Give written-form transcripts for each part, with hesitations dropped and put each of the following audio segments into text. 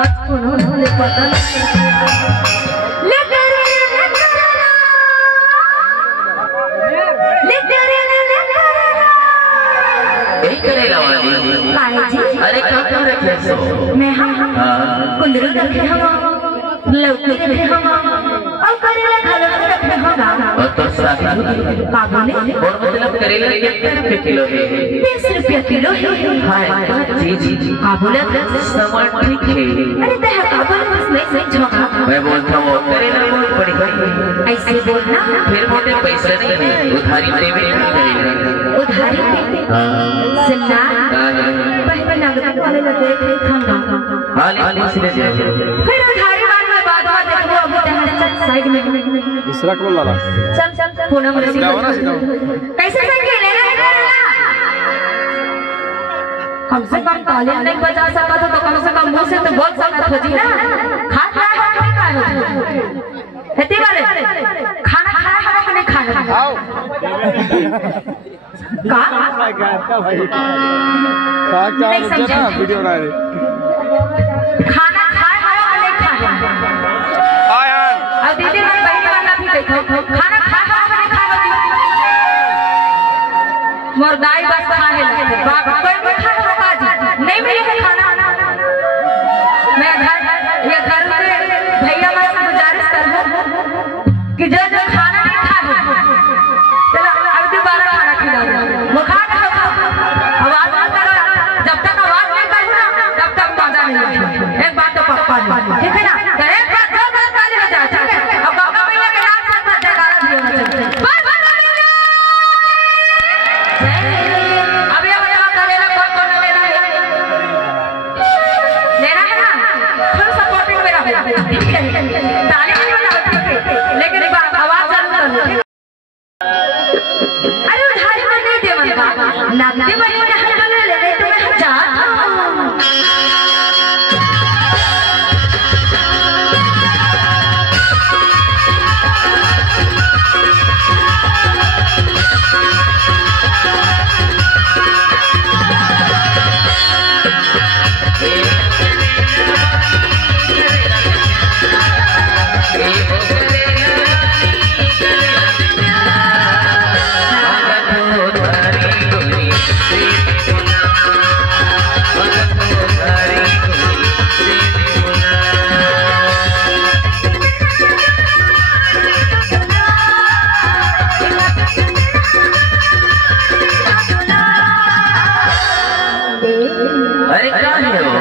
आज उन्होंने पता अरे क्या रखे सो मैं कुंदरू रखे हम लौकी रखे हम और करेला खाला रखे हम और तो बाबू ने और मतलब करेला कितने रुपए किलो है 20 रुपया किलो है हाँ जी जी जी बाबू ने सामान ठीक है अरे तेरा बाबू ने बस नहीं झोंका मैं बोलता हूँ करेला बहुत बड़ी बड़ी ऐसे बोलना फिर मोटे पैसे नहीं है उधारी दे भी उधारी सुनना पहले नगद वाले लगे खंगा हाल इसलिए दे फिर उधारी वाले में बाद में देखो अब चल साइड में इसरा कौन लाला चल पूनम रसी कैसे संगे लेना है कम से कम तालियां नहीं बजा सका तो कम से कम मुंह से तो बोल सकता था जी ना खा हेती वाले खाना खाया है कि नहीं खाया आओ का भाई क्या रुक ना वीडियो बना रहे खाना खाया है कि नहीं खाया हां यार अब दीदी मैं बहन वाला भी देखो खाना खाया है कि नहीं खाया मोर गाय बस खाए लगे बाप कोई खाना होगा जी नहीं मिले खाना मैं घर में भैया मां से गुजारिश करूं कि जो खाना नहीं खाए चलो अब दोबारा खाना खिलाओ वो खा आवाज मत करो जब तक आवाज नहीं करूं ना तब तक मजा नहीं एक बात तो पक्का ठीक है ना एक बात दो बार ताली बजा ठीक है अब बाबा भैया के नाम से जयकारा दियो अब ये बजा करेला कौन लेना है ना फुल सपोर्टिंग में रहो ठीक है ताली नहीं बजाओ लेकिन आवाज जरूर करो अरे उधारी में नहीं दे मन नगदी में ले ले तुम्हें हजार अरे क्या है वो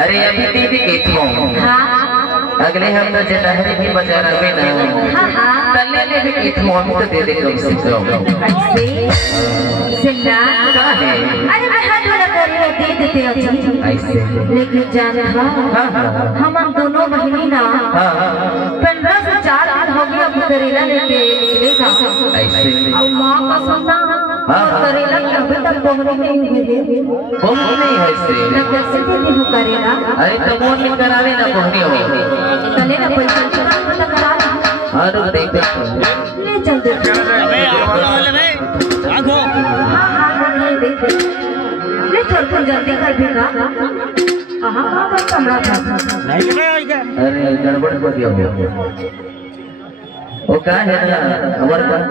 अरे अभी दीदी कहती हूँ अगले हम तो जनहरी की बाजार में ना तल्ले ने भी कहती हूँ हम तो दे दे कम से कम अरे मैं हाथ वाला कर रही दे देते हो लेकिन जाने हम दोनों महीने ना 15 से 4 दिन हो गया करेला लेके निकलेगा और माँ का सुनना बोहनी नहीं है बोहनी नहीं है से ना कैसे नहीं हो करेगा। अरे तो मोन में करावे ना बोहनी हो चले ना पैसा तो करा हां तो देख ले चल दे आगो हां देख ले थोड़ा जल्दी कर देगा। हां का कमरा था नहीं क्या अरे गड़बड़ हो गया वो क्या है ना हमारे पास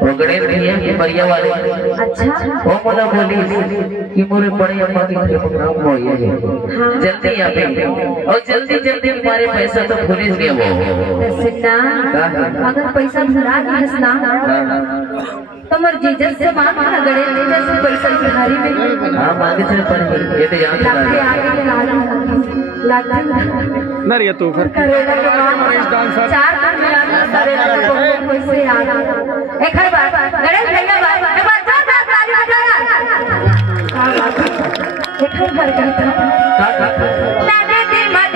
वो गणेश भैया के बढ़िया वाले अच्छा वो मुझे बोली कि मोरे बड़े अम्मा की प्रोग्राम हो ये जल्दी यहाँ पे और जल्दी जल्दी तुम्हारे पैसा तो पुलिस गया वो सिन्ना अगर पैसा भुला दिया ना तो मर जीजस से मांग ना गणेश जीजस से पैसा भिखारी में हाँ मांगे चल पर ये तो याद ना रे तू फिर करेगा के बाद 4 दिन में करेगा तो पैसे आ गए एक है बात गणेश भैया बात एक बात जोरदार ताली बजाना एक है घर का ना दे दे मत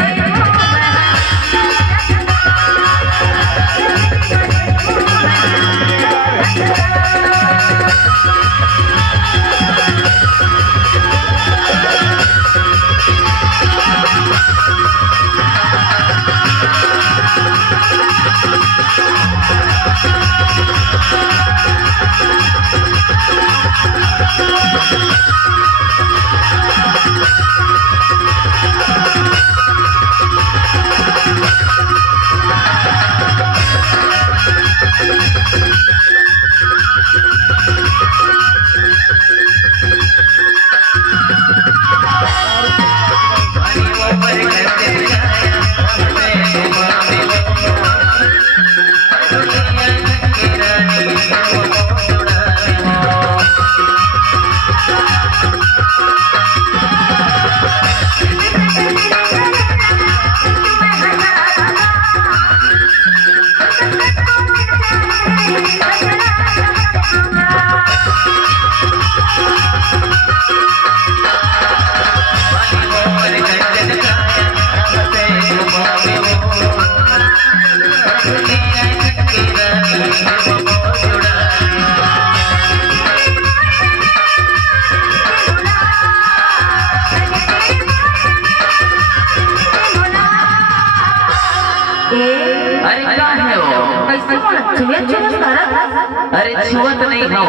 अरे छुअत नहीं हो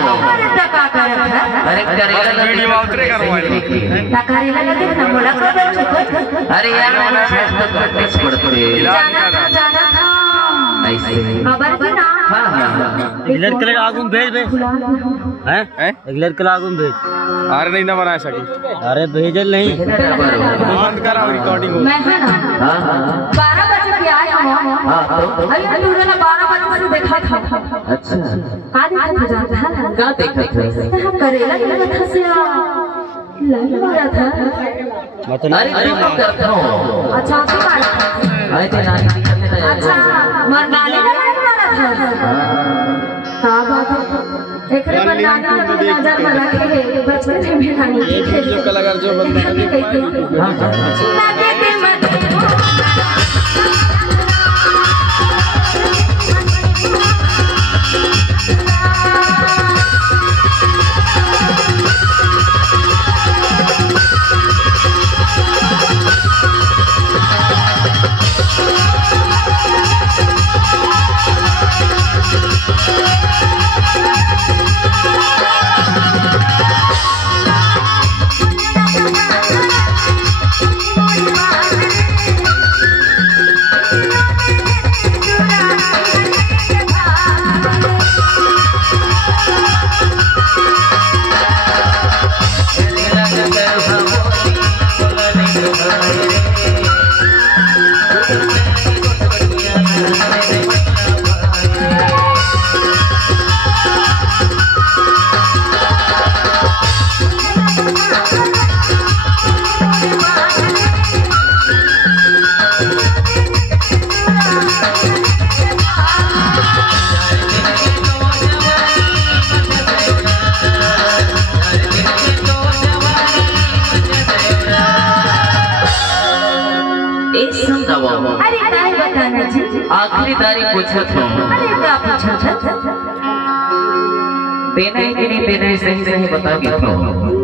अरे करेला अरे यार प्रैक्टिस करते एक लड़के आगुन भेज हैं एक लड़के आगुन भेज अरे नहीं ना बना सकी अरे भेजल नहीं बंद करा रिकॉर्डिंग मैं है ना 12 बजे के आया हूं अरे तूने ना 12 बजे से देखा था। अच्छा आज देखा जाता है क्या देखा था करेला के खसिया लग रहा था अरे मैं करता हूं अच्छा तो आए थे नानी अच्छा मरदाने वाला था हां बात एक मरदाने का नजर में रखे बचपन में नानी जो कलाकार जो बंदा ना देखे मत आखिरी तारीख पूछा था अरे क्या पूछा था देना है कि नहीं देना है, सही सही बताओ कि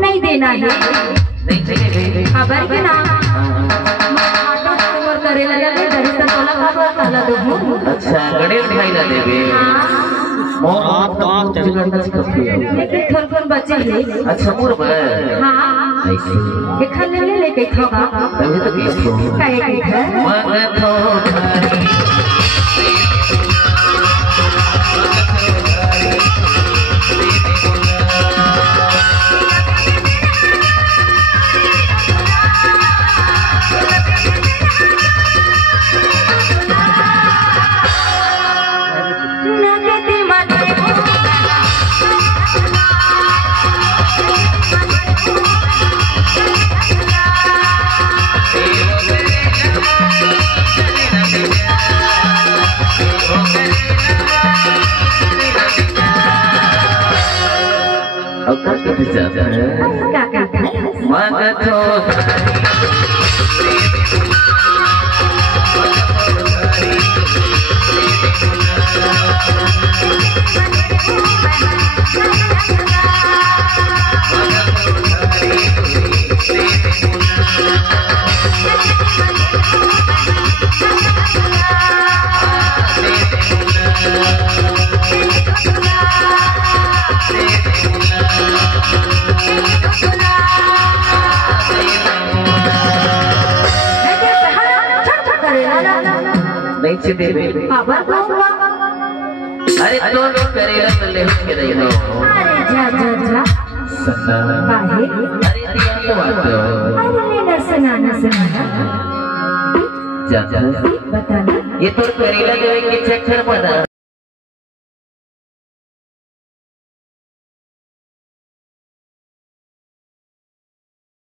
नहीं देना है, नहीं चाहिए खबर के ना करे लगा दे दरिद्र तोला खबर काला दो। अच्छा गणेश भाई ना देवे मोर आप तो आप चल करना सिखाते हो लेकिन थोड़ बच्चे हैं। अच्छा मोर बे हां ऐसे ये खाने ले के खाओगा तभी तो किसको काहे के है मन थो जाता है मन थो नहीं से देवे खबर दूंगा। अरे तो करेगा तो ले के रही हो अरे जा जा जा सन्ना काहे अरे दिया तो बात अरे लेना सुनाना सुनाना जा जा बताना ये तो करेगा देवे के चक्कर पड़ा